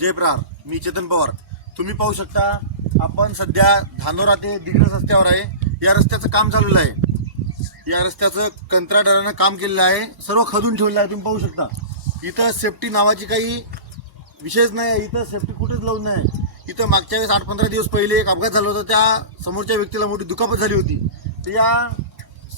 जयप्रार मी चेतन पवार. तुम्ही पाहू शकता आपण सध्या धानोरा ते दिग्रस रस्त्यावर आहे. या रस्त्याचं काम चाललेलं आहे. या रस्त्याचं कंत्राटदारानं काम केलेलं आहे. सर्व खदून ठेवलेलं आहे तुम्ही पाहू शकता. इथं सेफ्टी नावाची काही विषयच नाही आहे. इथं सेफ्टी कुठेच लावून नाही इथं मागच्या वेळेस आठ पंधरा दिवस पहिले एक अपघात झाला होता. त्या समोरच्या व्यक्तीला मोठी दुखापत झाली होती. तर या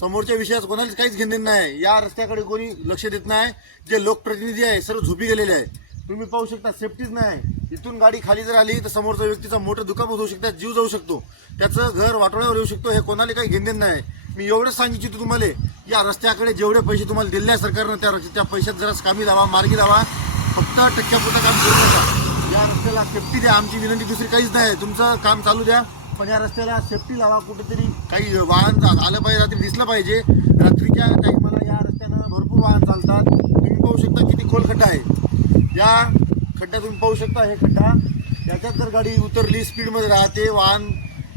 समोरच्या विषयात कोणालाच काहीच घेणं नाही या रस्त्याकडे कोणी लक्ष देत नाही. जे लोकप्रतिनिधी आहे सर्व झोपी गेलेले आहे. तुम्ही पाहू शकता सेफ्टीच नाही. इथून गाडी खाली जर आली तर समोरच्या व्यक्तीचा मोठं दुखापत होऊ शकतात जीव जाऊ शकतो. त्याचं घर वाटोळ्यावर येऊ शकतो हे कोणाला काही घेणं नाही. मी एवढंच इच्छितो तुम्हाला या रस्त्याकडे जेवढे पैसे तुम्हाला दिले आहे सरकारनं त्या त्या पैशात जरा कामी लावा मार्गी लावा. फक्त टक्क्यापुरतं काम करू नका. या रस्त्याला सेफ्टी द्या आमची विनंती दुसरी काहीच नाही. तुमचं काम चालू द्या पण या रस्त्याला सेफ्टी लावा कुठेतरी काही वाहन आलं पाहिजे रात्री दिसलं पाहिजे. रात्रीच्या टाईमाला या रस्त्यानं भरपूर वाहन चालतात. तुम्ही पाहू शकता किती खोल खड्डा आहे. या खड्ड्यात तुम्ही पाहू शकता हे खड्डा याच्यात जर गाडी उतरली स्पीडमध्ये राहते वाहन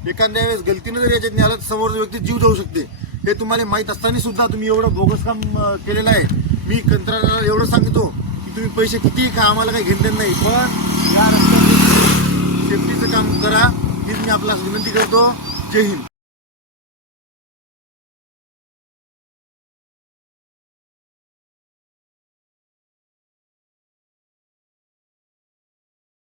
एखाद्या वेळेस गलतीनं जर याच्यात निघालं तर समोरचा व्यक्ती जीव जाऊ शकते हे तुम्हाला माहीत असताना सुद्धा तुम्ही एवढं बोगस काम केलेलं आहे. मी कंत्राटाला एवढं सांगतो की तुम्ही पैसे किती खा आम्हाला काही घेणं नाही पण या रस्त्यात सेफ्टीचं काम करा हीच मी आपला विनंती करतो. जय हिंद.